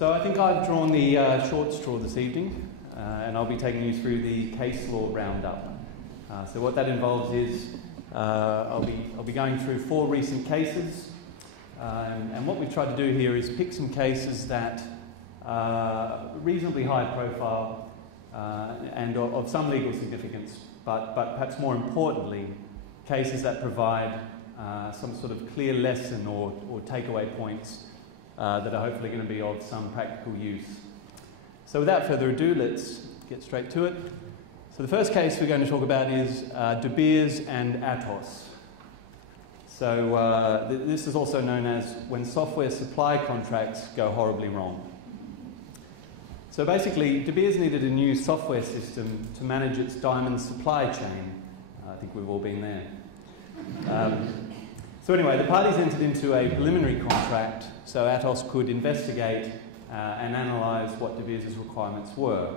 So I think I've drawn the short straw this evening, and I'll be taking you through the case law roundup. So what that involves is I'll be going through 4 recent cases, and what we've tried to do here is pick some cases that are reasonably high profile and of some legal significance, but perhaps more importantly, cases that provide some sort of clear lesson or takeaway points that are hopefully going to be of some practical use. So without further ado, let's get straight to it. So the first case we're going to talk about is De Beers and Atos. So this is also known as when software supply contracts go horribly wrong. So basically, De Beers needed a new software system to manage its diamond supply chain. I think we've all been there. So anyway, the parties entered into a preliminary contract so Atos could investigate and analyse what De Beers' requirements were.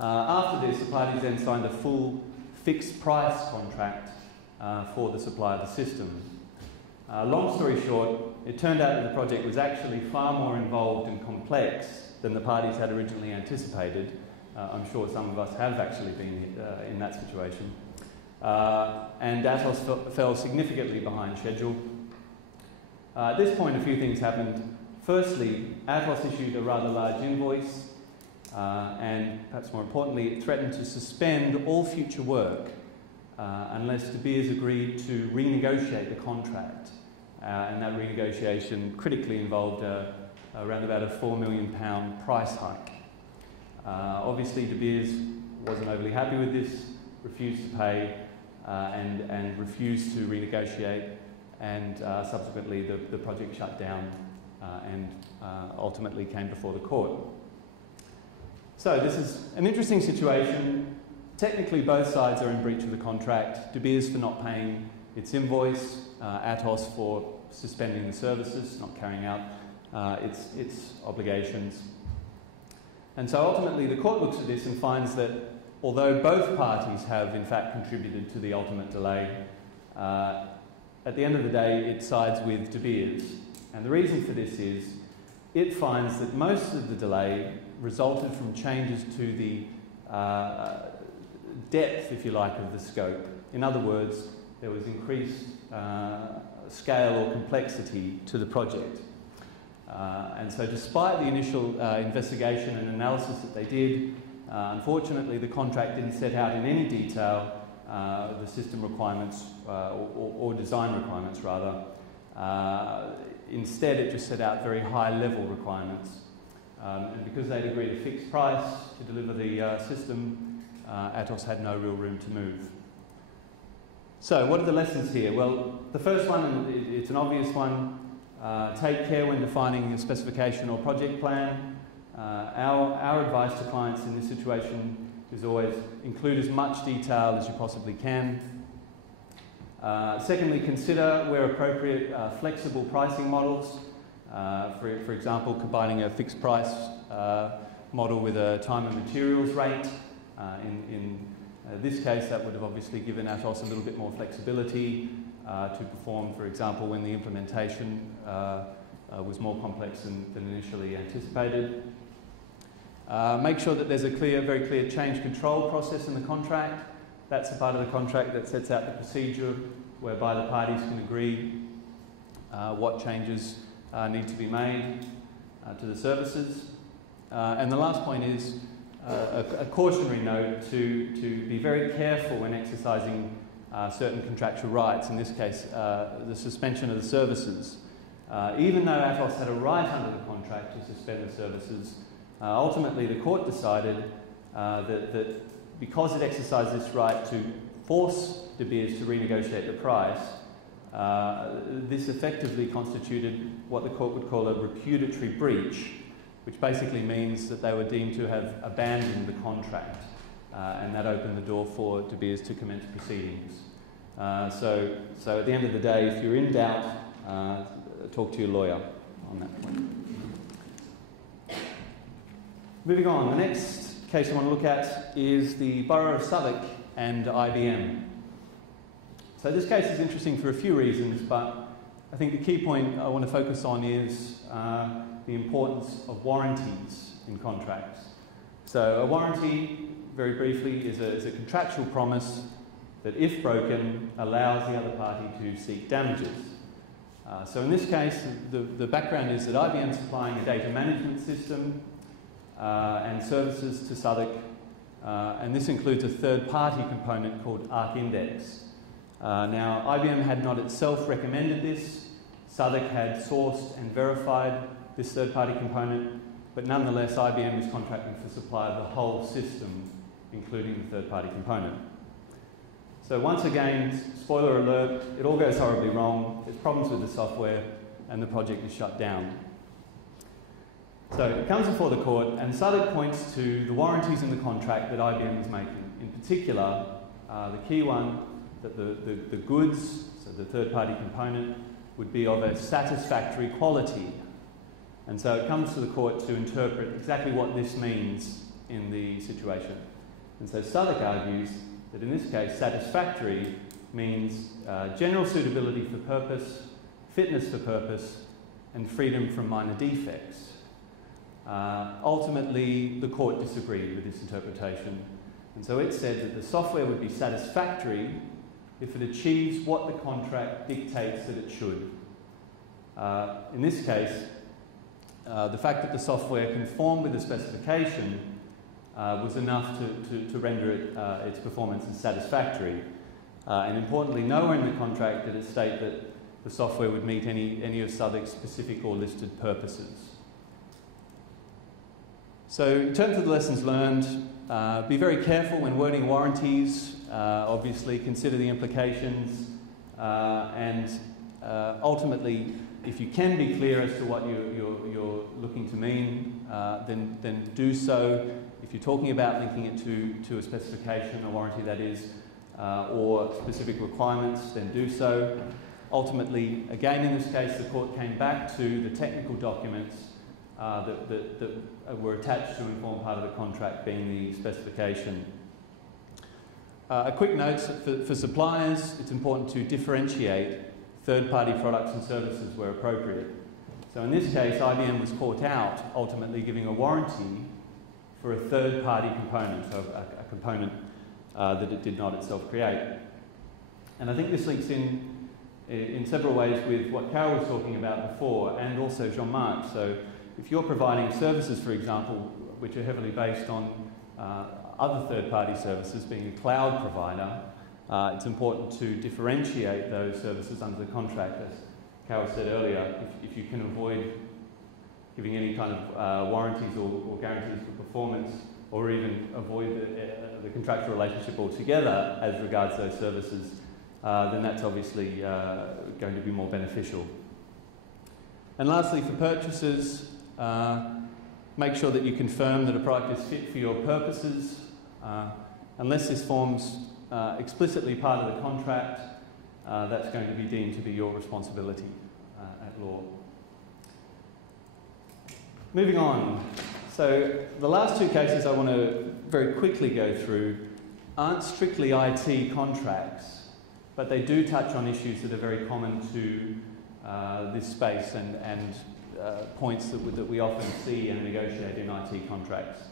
After this, the parties then signed a full fixed price contract for the supply of the system. Long story short, it turned out that the project was actually far more involved and complex than the parties had originally anticipated. I'm sure some of us have actually been in that situation. And Atos fell significantly behind schedule. At this point, a few things happened. Firstly, Atos issued a rather large invoice, and perhaps more importantly, it threatened to suspend all future work unless De Beers agreed to renegotiate the contract. And that renegotiation critically involved around about a £4 million price hike. Obviously, De Beers wasn't overly happy with this, refused to pay, and refused to renegotiate, and subsequently the project shut down and ultimately came before the court. So this is an interesting situation. Technically, both sides are in breach of the contract. De Beers for not paying its invoice, Atos for suspending the services, not carrying out its obligations. And so ultimately the court looks at this and finds that although both parties have in fact contributed to the ultimate delay, at the end of the day it sides with De Beers. And the reason for this is it finds that most of the delay resulted from changes to the depth, if you like, of the scope. In other words, there was increased scale or complexity to the project. And so despite the initial investigation and analysis that they did, unfortunately the contract didn't set out in any detail the system requirements or design requirements rather. Instead it just set out very high level requirements. And because they'd agreed a fixed price to deliver the system, Atos had no real room to move. So what are the lessons here? Well, the first one, and it's an obvious one, take care when defining your specification or project plan. Our advice to clients in this situation is always include as much detail as you possibly can. Secondly, consider, where appropriate, flexible pricing models. For example, combining a fixed price model with a time and materials rate. In this case, that would have obviously given Atos a little bit more flexibility to perform, for example, when the implementation was more complex than initially anticipated. Make sure that there's a very clear change control process in the contract. That's the part of the contract that sets out the procedure whereby the parties can agree what changes need to be made to the services. And the last point is a cautionary note to be very careful when exercising certain contractual rights, in this case the suspension of the services. Even though Atos had a right under the contract to suspend the services, ultimately the court decided that because it exercised this right to force De Beers to renegotiate the price, this effectively constituted what the court would call a repudiatory breach, which basically means that they were deemed to have abandoned the contract, and that opened the door for De Beers to commence proceedings. So at the end of the day, if you're in doubt, talk to your lawyer on that point. Moving on, the next case I want to look at is the Borough of Southwark and IBM. So this case is interesting for a few reasons, but I think the key point I want to focus on is the importance of warranties in contracts. So a warranty, very briefly, is a contractual promise that, if broken, allows the other party to seek damages. So in this case, the background is that IBM is supplying a data management system and services to Southwark, and this includes a third-party component called ArcIndex. Now, IBM had not itself recommended this. Southwark had sourced and verified this third-party component, but nonetheless, IBM is contracting for supply of the whole system, including the third-party component. So once again, spoiler alert, it all goes horribly wrong. There's problems with the software, and the project is shut down. So it comes before the court, and Southwark points to the warranties in the contract that IBM is making. In particular, the key one, that the goods, so the third-party component, would be of a satisfactory quality. And so it comes to the court to interpret exactly what this means in the situation. And so Southwark argues that in this case, satisfactory means general suitability for purpose, fitness for purpose, and freedom from minor defects. Ultimately, the court disagreed with this interpretation, and so it said that the software would be satisfactory if it achieves what the contract dictates that it should. In this case, the fact that the software conformed with the specification was enough to render its performance as satisfactory. And importantly, nowhere in the contract did it state that the software would meet any of Southwark's specific or listed purposes. So in terms of the lessons learned, be very careful when wording warranties. Obviously, consider the implications, and ultimately, if you can be clear as to what you're looking to mean, then do so. If you're talking about linking it to a specification, a warranty that is, or specific requirements, then do so. Ultimately, again in this case, the court came back to the technical documents that were attached to and form part of the contract, being the specification. A quick note, for suppliers, it's important to differentiate third-party products and services where appropriate. So in this case, IBM was caught out, ultimately giving a warranty for a third-party component, so a component that it did not itself create. And I think this links in several ways with what Carol was talking about before, and also Jean-Marc. So if you're providing services, for example, which are heavily based on other third-party services, being a cloud provider, it's important to differentiate those services under the contract. As Carol said earlier, if you can avoid giving any kind of warranties or guarantees for performance, or even avoid the contractual relationship altogether as regards those services, then that's obviously going to be more beneficial. And lastly, for purchasers, make sure that you confirm that a product is fit for your purposes. Unless this forms explicitly part of the contract, that's going to be deemed to be your responsibility at law. Moving on. So the last two cases I want to very quickly go through aren't strictly IT contracts, but they do touch on issues that are very common to this space and points that we often see and negotiate in IT contracts.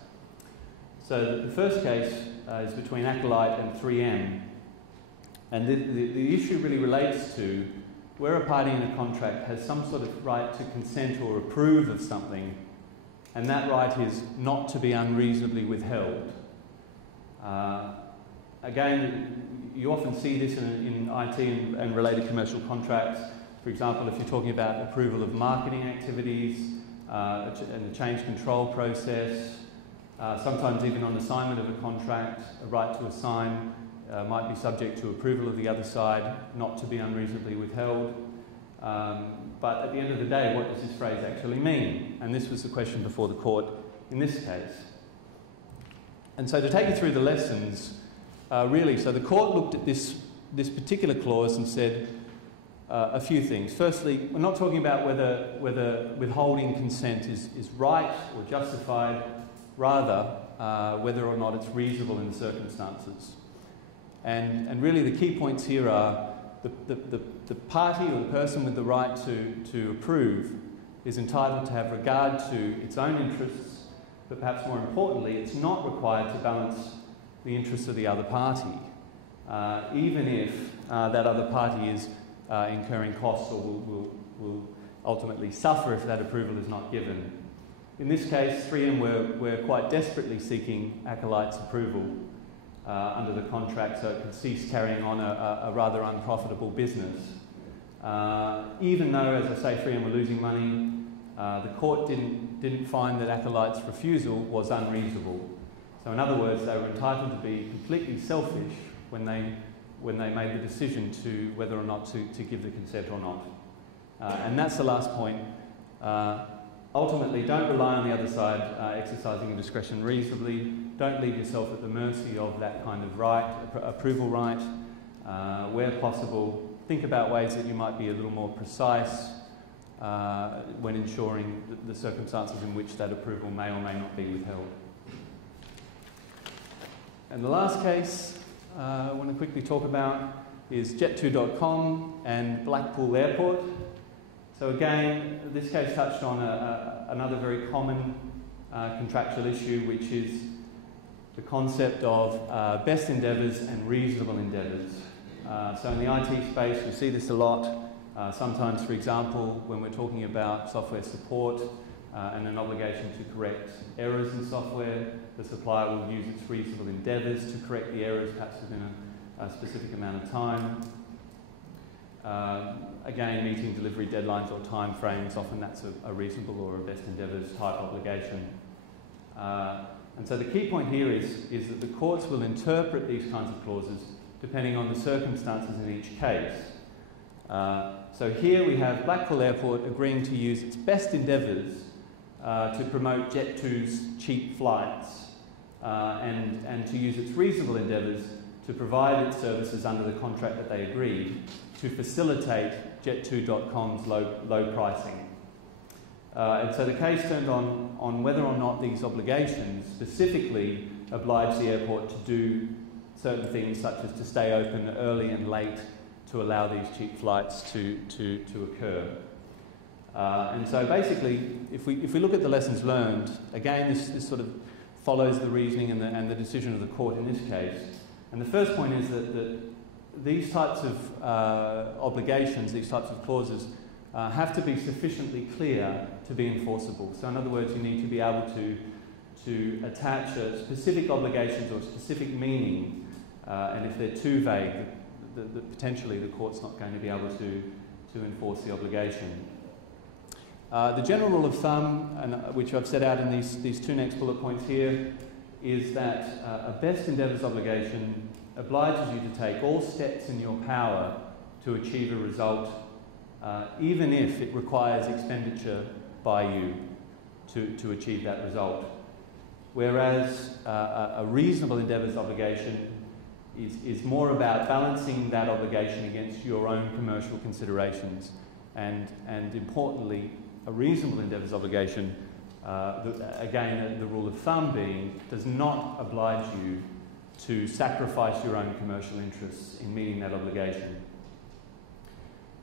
So the first case is between Acolyte and 3M, and the issue really relates to where a party in a contract has some sort of right to consent or approve of something, and that right is not to be unreasonably withheld. Again, you often see this in IT and related commercial contracts. For example, if you're talking about approval of marketing activities and the change control process, sometimes even on assignment of a contract, a right to assign might be subject to approval of the other side, not to be unreasonably withheld. But at the end of the day, what does this phrase actually mean? And this was the question before the court in this case. And so to take you through the lessons, really, so the court looked at this particular clause and said a few things. Firstly, we're not talking about whether withholding consent is right or justified, rather whether or not it's reasonable in the circumstances. And really the key points here are the party or the person with the right to approve is entitled to have regard to its own interests, but perhaps more importantly, it's not required to balance the interests of the other party, even if that other party is incurring costs or will ultimately suffer if that approval is not given. In this case, 3M were quite desperately seeking Acolyte's approval under the contract so it could cease carrying on a rather unprofitable business. Even though, as I say, 3M were losing money, the court didn't find that Acolyte's refusal was unreasonable. So in other words, they were entitled to be completely selfish when they made the decision to whether or not to give the consent or not. And that's the last point. Ultimately, don't rely on the other side exercising your discretion reasonably. Don't leave yourself at the mercy of that kind of right, approval right. Where possible, think about ways that you might be a little more precise when ensuring the circumstances in which that approval may or may not be withheld. And the last case I want to quickly talk about is Jet2.com and Blackpool Airport. So again, this case touched on another very common contractual issue, which is the concept of best endeavours and reasonable endeavours. So in the IT space, we see this a lot. Sometimes, for example, when we're talking about software support and an obligation to correct errors in software, the supplier will use its reasonable endeavours to correct the errors, perhaps within a specific amount of time. Again, meeting delivery deadlines or time frames, often that's a reasonable or a best endeavours type obligation. And so the key point here is that the courts will interpret these kinds of clauses depending on the circumstances in each case. So here we have Blackpool Airport agreeing to use its best endeavours to promote Jet2's cheap flights and to use its reasonable endeavours to provide its services under the contract that they agreed to facilitate Jet2.com's low pricing. And so the case turned on whether or not these obligations specifically oblige the airport to do certain things such as to stay open early and late to allow these cheap flights to occur. And so basically, if we look at the lessons learned, again this sort of follows the reasoning and the decision of the court in this case. And the first point is that these types of obligations, these types of clauses, have to be sufficiently clear to be enforceable. So in other words, you need to be able to attach a specific obligation to a specific meaning, and if they're too vague, potentially the court's not going to be able to enforce the obligation. The general rule of thumb, which I've set out in these two next bullet points here, is that a best endeavours obligation obliges you to take all steps in your power to achieve a result, even if it requires expenditure by you to achieve that result. Whereas a reasonable endeavours obligation is more about balancing that obligation against your own commercial considerations, and importantly, a reasonable endeavours obligation, again, the rule of thumb being, does not oblige you to sacrifice your own commercial interests in meeting that obligation.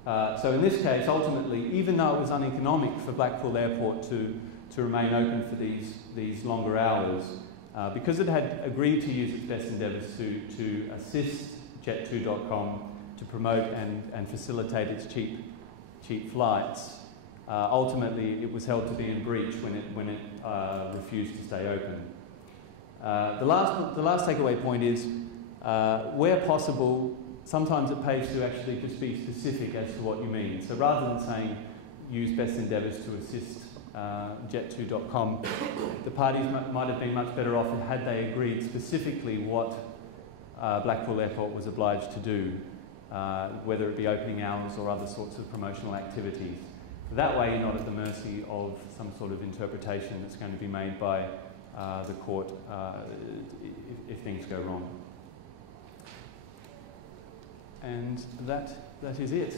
So in this case, ultimately, even though it was uneconomic for Blackpool Airport to remain open for these longer hours, because it had agreed to use its best endeavours to assist Jet2.com to promote and facilitate its cheap flights, ultimately it was held to be in breach when it refused to stay open. The last takeaway point is, where possible, sometimes it pays to actually just be specific as to what you mean. So rather than saying use best endeavours to assist Jet2.com, the parties might have been much better off had they agreed specifically what Blackpool Airport was obliged to do, whether it be opening hours or other sorts of promotional activities. That way you're not at the mercy of some sort of interpretation that's going to be made by the court if things go wrong. And that is it.